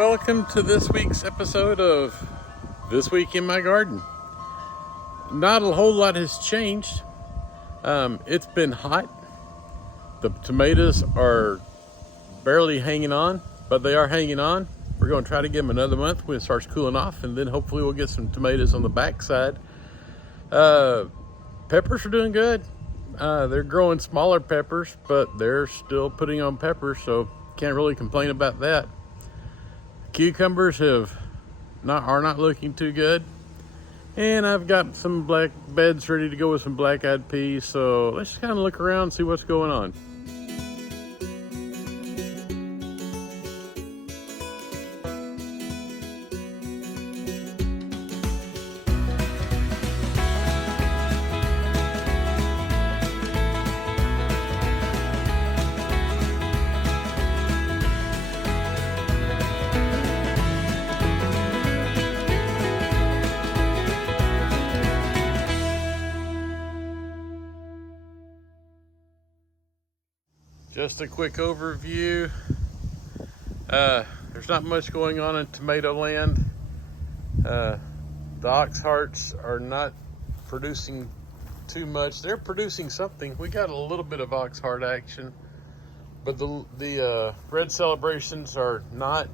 Welcome to this week's episode of This Week in My Garden. Not a whole lot has changed. It's been hot. The tomatoes are barely hanging on, but they are hanging on. We're going to try to give them another month when it starts cooling off, and then hopefully we'll get some tomatoes on the backside. Peppers are doing good. They're growing smaller peppers, but they're still putting on peppers, so can't really complain about that. Cucumbers are not looking too good, and I've got some black beds ready to go with some black-eyed peas. So let's just kind of look around and see what's going on. Just a quick overview. There's not much going on in tomato land. The ox hearts are not producing too much. They're producing something. We got a little bit of ox heart action, but the red celebrations are not.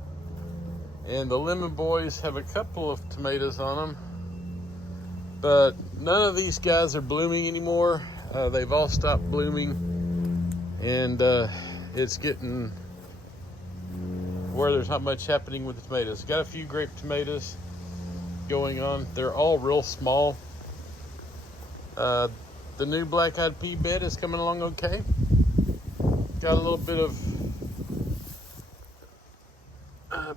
And the lemon boys have a couple of tomatoes on them, but none of these guys are blooming anymore. They've all stopped blooming. And it's getting where there's not much happening with the tomatoes. Got a few grape tomatoes going on. They're all real small. The new black-eyed pea bed is coming along okay. Got a little bit of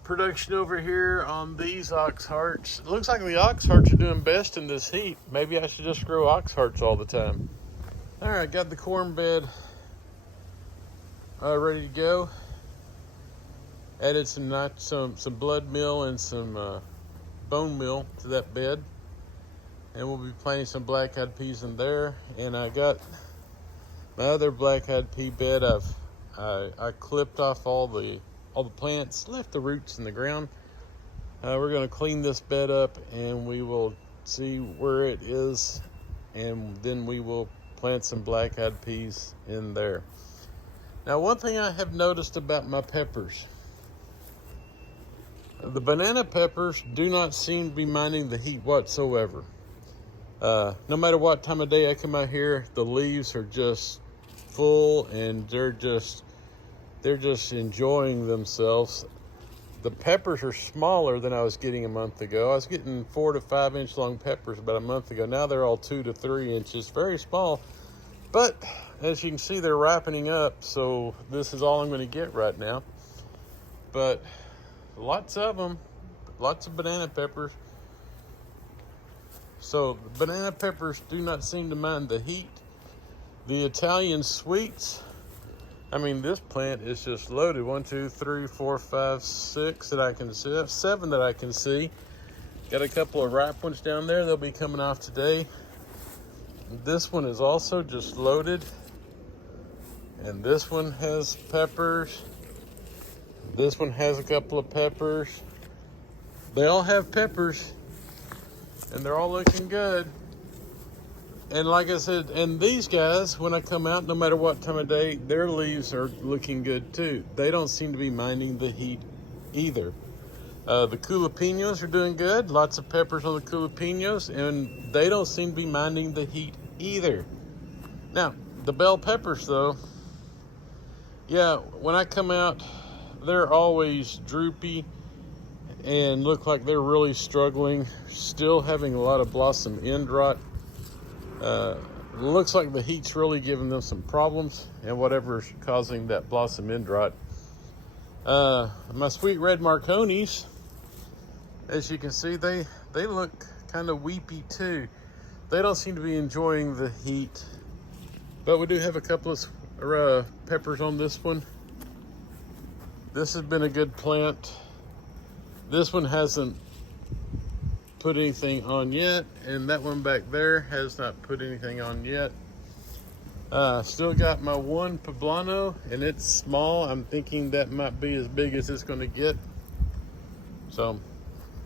production over here on these ox hearts. It looks like the ox hearts are doing best in this heat. Maybe I should just grow ox hearts all the time. All right, got the corn bed ready to go. Added some blood meal and some bone meal to that bed, and we'll be planting some black-eyed peas in there. And I got my other black-eyed pea bed. I clipped off all the plants, left the roots in the ground. We're going to clean this bed up, and we will see where it is, and then we will plant some black-eyed peas in there. Now, one thing I have noticed about my peppers, the banana peppers do not seem to be minding the heat whatsoever. No matter what time of day I come out here, the leaves are just full, and they're just enjoying themselves. The peppers are smaller than I was getting a month ago. I was getting 4 to 5 inch long peppers about a month ago. Now they're all 2 to 3 inches, very small. But as you can see, they're ripening up, so this is all I'm going to get right now. But lots of them, lots of banana peppers. So the banana peppers do not seem to mind the heat. The Italian sweets, I mean, this plant is just loaded. 1, 2, 3, 4, 5, 6 that I can see. 7 that I can see. Got a couple of ripe ones down there. They'll be coming off today. This one is also just loaded, and this one has peppers. This one has a couple of peppers. They all have peppers, and they're all looking good. And like I said, and these guys, when I come out, no matter what time of day, their leaves are looking good too. They don't seem to be minding the heat either. The jalapenos are doing good. Lots of peppers on the jalapenos, and they don't seem to be minding the heat either. Now, the bell peppers, though, yeah, when I come out, they're always droopy and look like they're really struggling. Still having a lot of blossom end rot. Looks like the heat's really giving them some problems, and whatever's causing that blossom end rot. My sweet red Marconis, as you can see, they look kind of weepy too. They don't seem to be enjoying the heat, but we do have a couple of peppers on this one. This has been a good plant. This one hasn't put anything on yet, and that one back there has not put anything on yet. Still got my one poblano, and it's small. I'm thinking that might be as big as it's going to get. So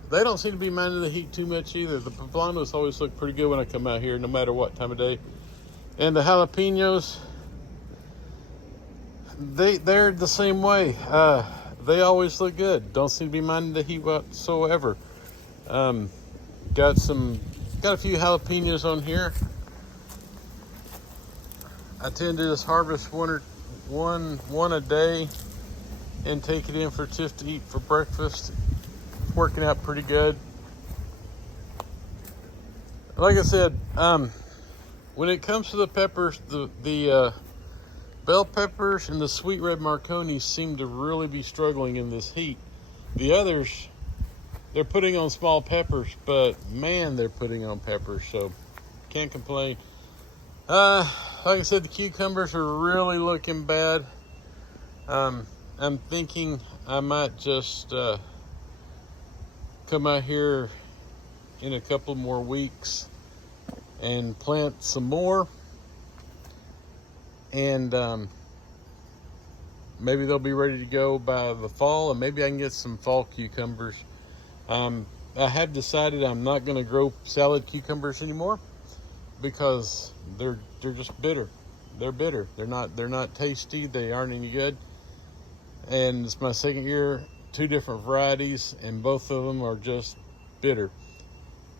they don't seem to be minding the heat too much either. The poblanos always look pretty good when I come out here, no matter what time of day. And the jalapenos, they're the same way. They always look good. Don't seem to be minding the heat whatsoever. Got a few jalapenos on here. I tend to just harvest one a day and take it in for Tiff to eat for breakfast. It's working out pretty good. Like I said, when it comes to the peppers, the bell peppers and the sweet red Marconi seem to really be struggling in this heat. The others, they're putting on small peppers, but man, they're putting on peppers, so can't complain. Like I said, the cucumbers are really looking bad. I'm thinking I might just come out here in a couple more weeks and plant some more, and maybe they'll be ready to go by the fall, and maybe I can get some fall cucumbers. I have decided I'm not going to grow salad cucumbers anymore because they're just bitter. They're bitter. They're not tasty. They aren't any good. And it's my second year, 2 different varieties, and both of them are just bitter.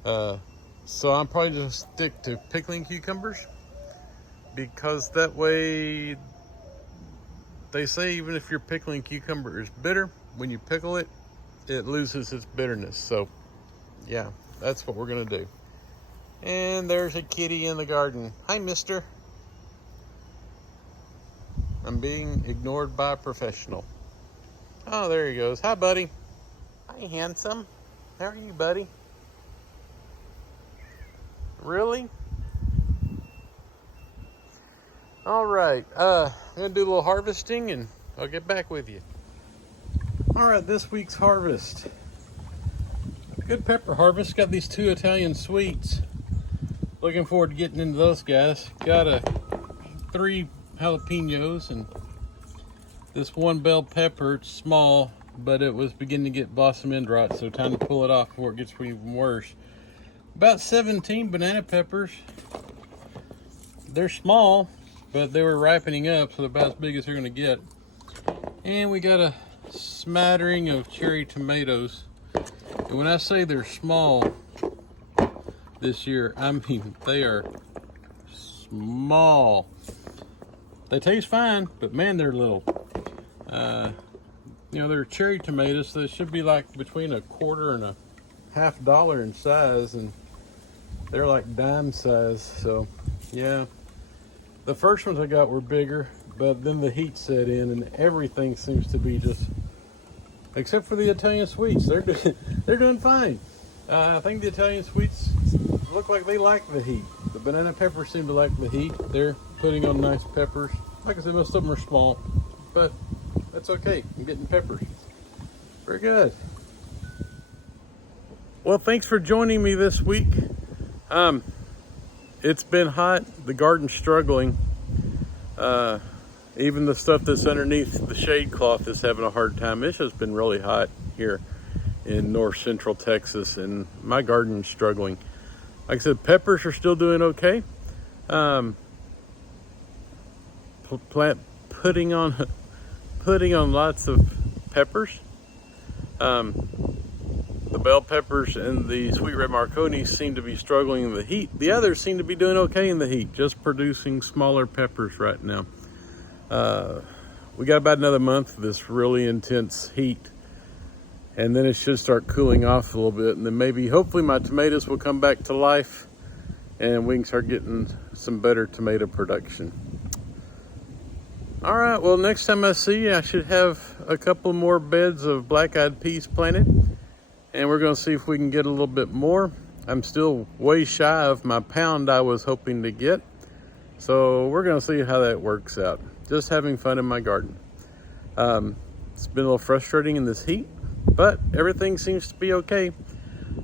So I'm probably just stick to pickling cucumbers, because that way, they say even if your pickling cucumber is bitter, when you pickle it, it loses its bitterness. So yeah, that's what we're gonna do. And there's a kitty in the garden. Hi, mister. I'm being ignored by a professional. Oh, there he goes. Hi, buddy. Hi, handsome. How are you, buddy? Really? All right. I'm going to do a little harvesting, and I'll get back with you. All right, this week's harvest. Good pepper harvest. Got these 2 Italian sweets. Looking forward to getting into those guys. Got 3 jalapenos and this 1 bell pepper. It's small, but it was beginning to get blossom end rot, so time to pull it off before it gets even worse. About 17 banana peppers. They're small, but they were ripening up, so they're about as big as they're going to get. And we got a smattering of cherry tomatoes. And when I say they're small this year, I mean they are small. They taste fine, but man, they're little. They're cherry tomatoes, so they should be like between $1 and $1/2 in size, and they're like dime size. So yeah, the first ones I got were bigger, but then the heat set in and everything seems to be just, except for the Italian sweets, they're doing fine. I think the Italian sweets look like they like the heat. The banana peppers seem to like the heat. They're putting on nice peppers. Like I said, most of them are small, but that's okay. I'm getting peppers. Very good. Well, thanks for joining me this week. It's been hot. The garden's struggling. Even the stuff that's underneath the shade cloth is having a hard time. It's just been really hot here in north central Texas, and my garden's struggling. Like I said, peppers are still doing okay. Putting on lots of peppers. The bell peppers and the sweet red Marconi seem to be struggling in the heat. The others seem to be doing okay in the heat, just producing smaller peppers right now. We got about another month of this really intense heat, and then it should start cooling off a little bit, and then maybe, hopefully, my tomatoes will come back to life and we can start getting some better tomato production. All right, well, next time I see you, I should have a couple more beds of black-eyed peas planted, and we're going to see if we can get a little bit more. I'm still way shy of my pound I was hoping to get, so we're going to see how that works out. Just having fun in my garden. It's been a little frustrating in this heat, but everything seems to be okay.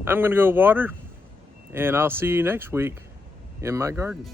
I'm going to go water, and I'll see you next week in my garden.